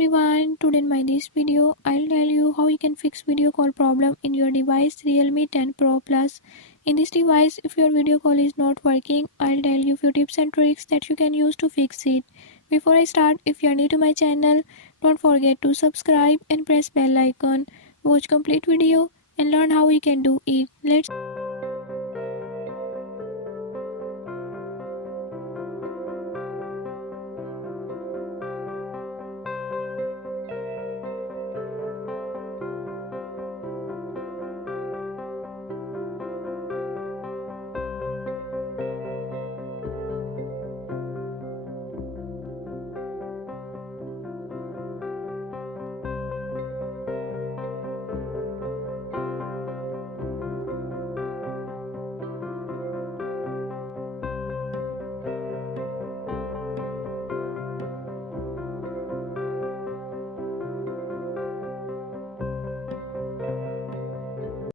everyone, today in my this video I'll tell you how you can fix video call problem in your device Realme 10 Pro Plus. In this device, if your video call is not working, I'll tell you few tips and tricks that you can use to fix it. Before I start, if you are new to my channel, don't forget to subscribe and press bell icon. Watch complete video and learn how we can do it. Let's